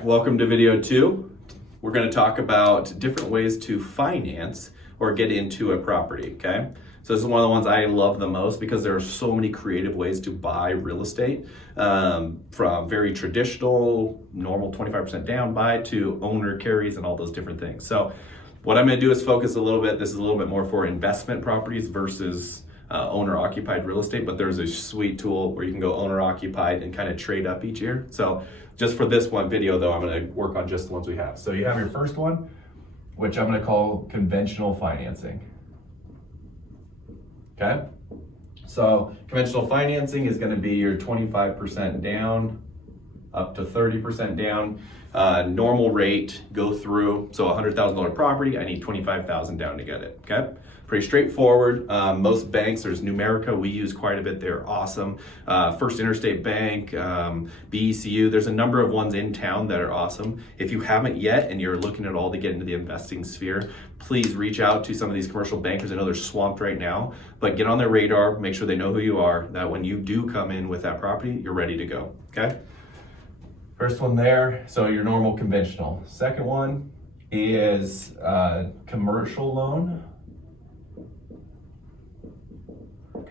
right, welcome to video 2. We're going to talk about different ways to finance or get into a property, okay? So this is one of the ones I love the most because there are so many creative ways to buy real estate, from very traditional, normal 25% down buy to owner carries and all those different things. So what I'm going to do is focus a little bit. This is a little bit more for investment properties versus owner-occupied real estate, but there's a sweet tool where you can go owner-occupied and kind of trade up each year. So just for this one video though, I'm going to work on just the ones we have. So you have your first one, which I'm going to call conventional financing. Okay? So conventional financing is going to be your 25% down, up to 30% down. Normal rate, go through, so $100,000 property, I need $25,000 down to get it, okay? Pretty straightforward. Most banks, there's Numerica, we use quite a bit, they're awesome. First Interstate Bank, BECU, there's a number of ones in town that are awesome. If you haven't yet and you're looking at all to get into the investing sphere, please reach out to some of these commercial bankers. I know they're swamped right now, but get on their radar, make sure they know who you are, that when you do come in with that property, you're ready to go, okay? First one there, so your normal conventional. Second one is commercial loan.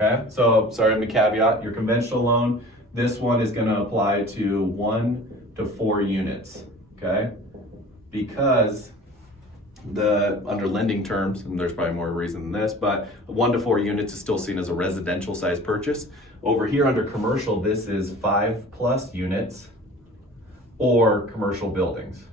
Okay, so sorry, I'm gonna caveat, your conventional loan, this one is gonna apply to 1 to 4 units, okay? Because under lending terms, and there's probably more reason than this, but 1 to 4 units is still seen as a residential size purchase. Over here under commercial, this is 5+ units or commercial buildings,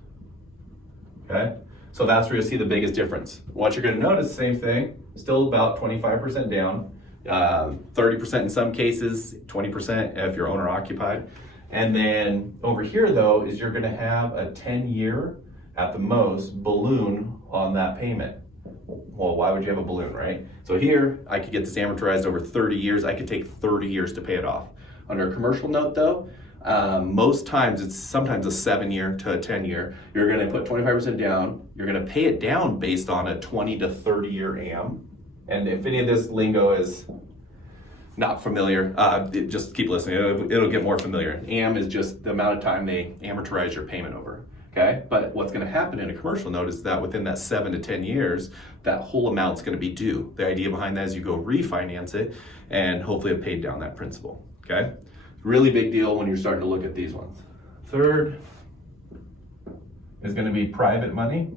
okay? So that's where you'll see the biggest difference. What you're gonna notice, same thing, still about 25% down, 30% in some cases, 20% if you're owner occupied. And then over here though, is you're gonna have a 10-year at the most balloon on that payment. Well, why would you have a balloon, right? So here, I could get this amortized over 30 years. I could take 30 years to pay it off. Under a commercial note though, most times it's sometimes a 7-year to a 10-year. You're gonna put 25% down. You're gonna pay it down based on a 20 to 30-year AM. And if any of this lingo is not familiar, just keep listening, it'll get more familiar. AM is just the amount of time they amortize your payment over, okay? But what's gonna happen in a commercial note is that within that 7 to 10 years, that whole amount's gonna be due. The idea behind that is you go refinance it and hopefully have paid down that principal, okay? Really big deal when you're starting to look at these ones. Third is gonna be private money.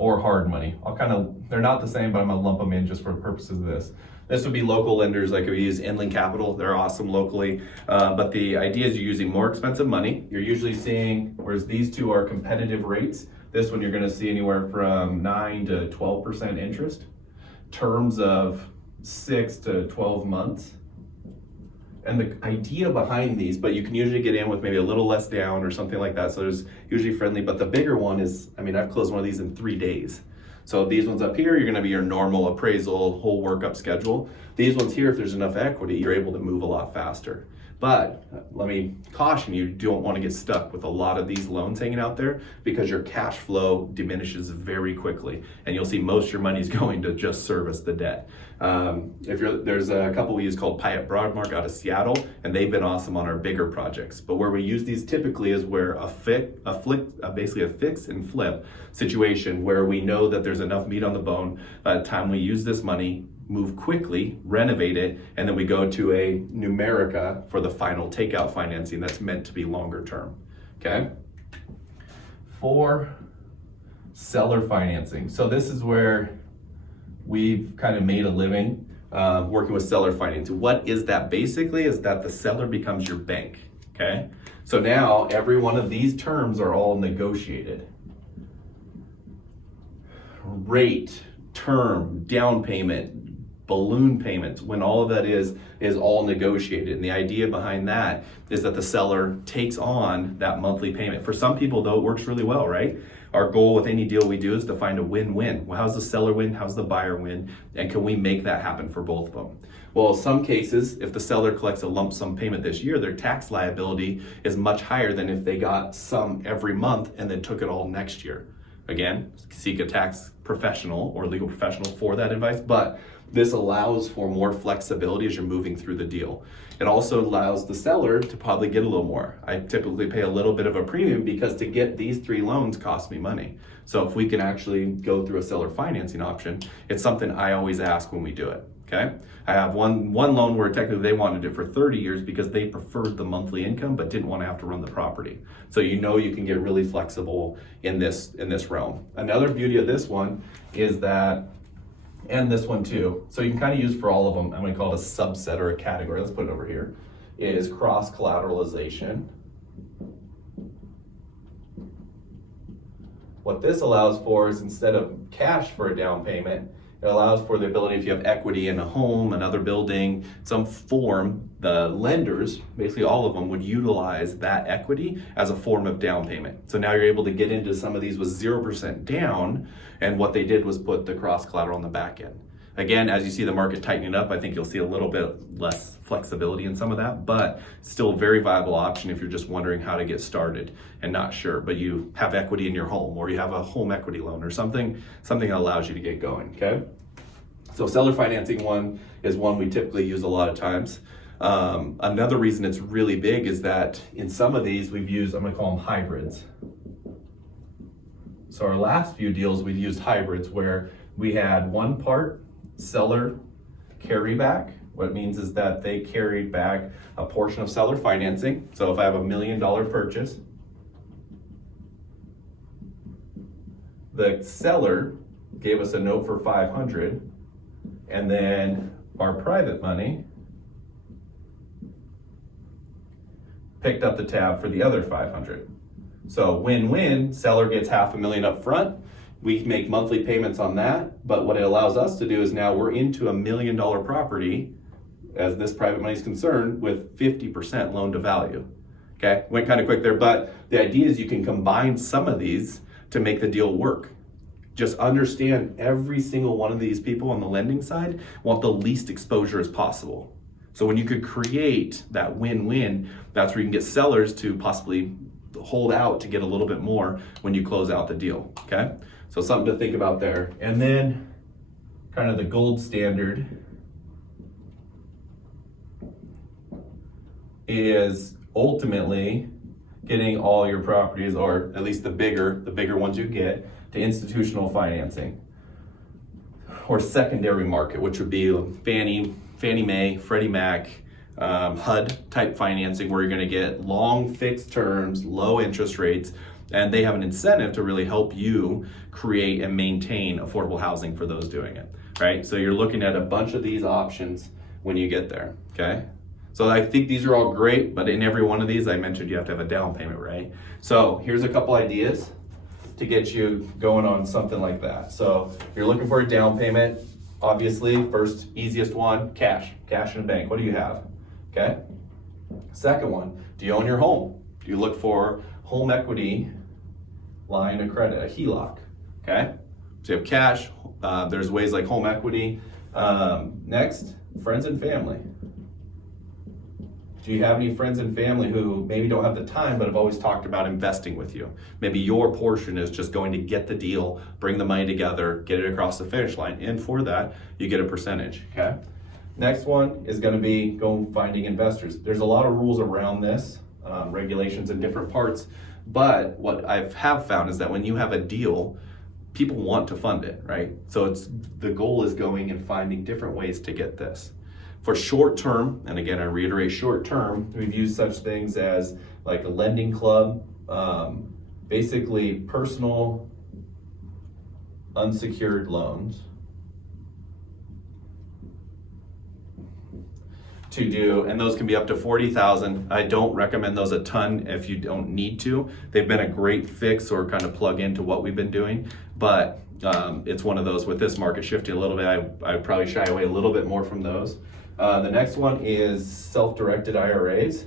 Or hard money. They're not the same, but I'm gonna lump them in just for the purposes of this. This would be local lenders, like we use Inland Capital. They're awesome locally. But the idea is you're using more expensive money. You're usually seeing, whereas these two are competitive rates, this one you're gonna see anywhere from 9 to 12% interest. Terms of 6 to 12 months. And the idea behind these, but you can usually get in with maybe a little less down or something like that. So there's usually friendly, but the bigger one is, I've closed one of these in 3 days. So these ones up here, you're gonna be your normal appraisal, whole workup schedule. These ones here, if there's enough equity, you're able to move a lot faster. But let me caution you, don't want to get stuck with a lot of these loans hanging out there because your cash flow diminishes very quickly. And you'll see most of your money is going to just service the debt. There's a couple we use called Pyatt Broadmark out of Seattle, and they've been awesome on our bigger projects. But where we use these typically is where basically a fix and flip situation where we know that there's enough meat on the bone by the time we use this money, move quickly, renovate it, and then we go to a Numerica for the final takeout financing that's meant to be longer term, okay? 4, seller financing. So this is where we've kind of made a living working with seller financing. What is that basically is that the seller becomes your bank, okay? So now every one of these terms are all negotiated. Rate, term, down payment, balloon payments, when all of that is all negotiated. And the idea behind that is that the seller takes on that monthly payment. For some people though, it works really well, right? Our goal with any deal we do is to find a win-win. Well, how's the seller win? How's the buyer win? And can we make that happen for both of them? Well, in some cases, if the seller collects a lump sum payment this year, their tax liability is much higher than if they got some every month and then took it all next year. Again, seek a tax professional or legal professional for that advice, but this allows for more flexibility as you're moving through the deal. It also allows the seller to probably get a little more. I typically pay a little bit of a premium because to get these 3 loans cost me money. So if we can actually go through a seller financing option, it's something I always ask when we do it, okay? I have one loan where technically they wanted it for 30 years because they preferred the monthly income but didn't want to have to run the property. So you can get really flexible in this realm. Another beauty of this one is that, and this one too, so you can kind of use for all of them, I'm going to call it a subset or a category, let's put it over here, is cross collateralization. What this allows for is instead of cash for a down payment, it allows for the ability, if you have equity in a home, another building, some form, the lenders, basically all of them, would utilize that equity as a form of down payment. So now you're able to get into some of these with 0% down, and what they did was put the cross collateral on the back end. Again, as you see the market tightening up, I think you'll see a little bit less flexibility in some of that, but still a very viable option if you're just wondering how to get started and not sure, but you have equity in your home or you have a home equity loan or something that allows you to get going, okay? So seller financing one is one we typically use a lot of times. Another reason it's really big is that in some of these we've used, I'm gonna call them hybrids. So our last few deals we've used hybrids where we had one part seller carryback. What it means is that they carried back a portion of seller financing. So if I have $1 million purchase, the seller gave us a note for 500, and then our private money picked up the tab for the other 500. So win-win, seller gets $500,000 up front, we make monthly payments on that, but what it allows us to do is now we're into $1 million property, as this private money is concerned, with 50% loan to value. Okay, went kind of quick there, but the idea is you can combine some of these to make the deal work. Just understand every single one of these people on the lending side want the least exposure as possible. So when you could create that win-win, that's where you can get sellers to possibly hold out to get a little bit more when you close out the deal, okay? So something to think about there. And then kind of the gold standard is ultimately getting all your properties, or at least the bigger ones you get, to institutional financing or secondary market, which would be Fannie Mae, Freddie Mac, HUD type financing, where you're going to get long fixed terms, low interest rates, and they have an incentive to really help you create and maintain affordable housing for those doing it, right? So you're looking at a bunch of these options when you get there, okay? So I think these are all great, but in every one of these, I mentioned you have to have a down payment, right? So here's a couple ideas to get you going on something like that. So you're looking for a down payment. Obviously, first easiest one, cash in a bank. What do you have? Okay. Second one, do you own your home? Do you look for home equity line of credit, a HELOC? Okay. So you have cash. There's ways like home equity. Next, friends and family. Do you have any friends and family who maybe don't have the time but have always talked about investing with you? Maybe your portion is just going to get the deal, bring the money together, get it across the finish line, and for that, you get a percentage, okay? Next one is gonna be finding investors. There's a lot of rules around this, regulations in different parts, but what I have found is that when you have a deal, people want to fund it, right? So the goal is going and finding different ways to get this. For short term, and again, I reiterate short term, we've used such things as like a lending club, basically personal unsecured loans to do, and those can be up to 40,000. I don't recommend those a ton if you don't need to. They've been a great fix or kind of plug into what we've been doing, but it's one of those with this market shifting a little bit, I'd probably shy away a little bit more from those. The next one is self-directed IRAs,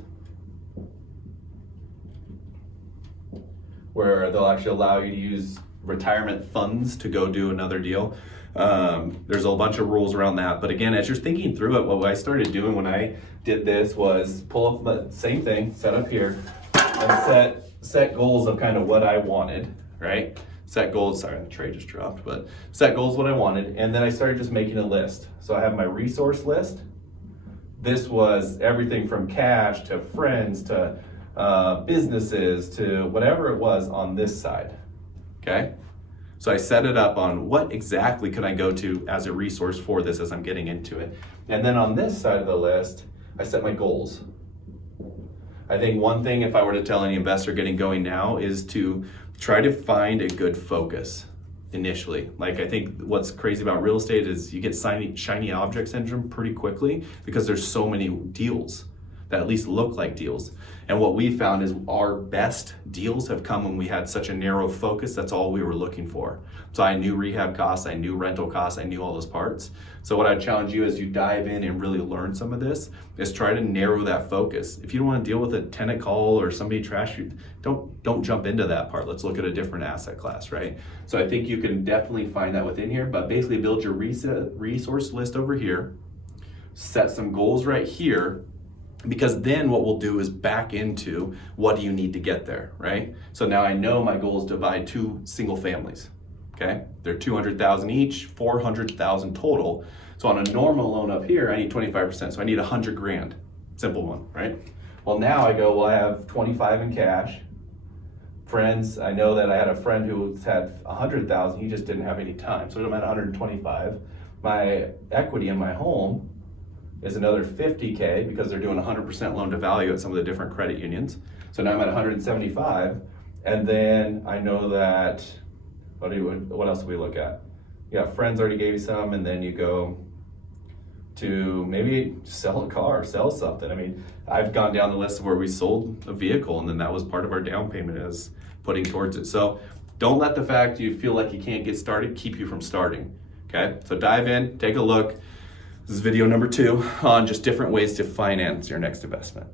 where they'll actually allow you to use retirement funds to go do another deal. There's a bunch of rules around that, but again, as you're thinking through it, what I started doing when I did this was pull up the same thing, set up here, and set goals of kind of what I wanted, right? set goals. Sorry, the tray just dropped, but set goals what I wanted. And then I started just making a list. So I have my resource list. This was everything from cash to friends to businesses to whatever it was on this side, okay? So I set it up on what exactly could I go to as a resource for this as I'm getting into it. And then on this side of the list, I set my goals. I think one thing, if I were to tell any investor getting going now, is to try to find a good focus initially. Like, I think what's crazy about real estate is you get shiny object syndrome pretty quickly because there's so many deals that at least look like deals. And what we found is our best deals have come when we had such a narrow focus. That's all we were looking for. So I knew rehab costs, I knew rental costs, I knew all those parts. So what I challenge you as you dive in and really learn some of this is try to narrow that focus. If you don't want to deal with a tenant call or somebody trash you, don't jump into that part. Let's look at a different asset class, right? So I think you can definitely find that within here, but basically build your resource list over here, set some goals right here, because then what we'll do is back into what do you need to get there, right? So now I know my goal is to buy 2 single families, okay? They're 200,000 each, 400,000 total. So on a normal loan up here, I need 25%, so I need 100 grand, simple one, right? Well, now I go, well, I have 25 in cash. Friends, I know that I had a friend who had 100,000, he just didn't have any time, so I'm at 125. My equity in my home is another 50K because they're doing 100% loan to value at some of the different credit unions. So now I'm at 175, and then I know that, what else do we look at? Yeah, friends already gave you some, and then you go to maybe sell a car, sell something. I mean, I've gone down the list of where we sold a vehicle, and then that was part of our down payment as putting towards it. So don't let the fact you feel like you can't get started keep you from starting, okay? So dive in, take a look. This is video number 2 on just different ways to finance your next investment.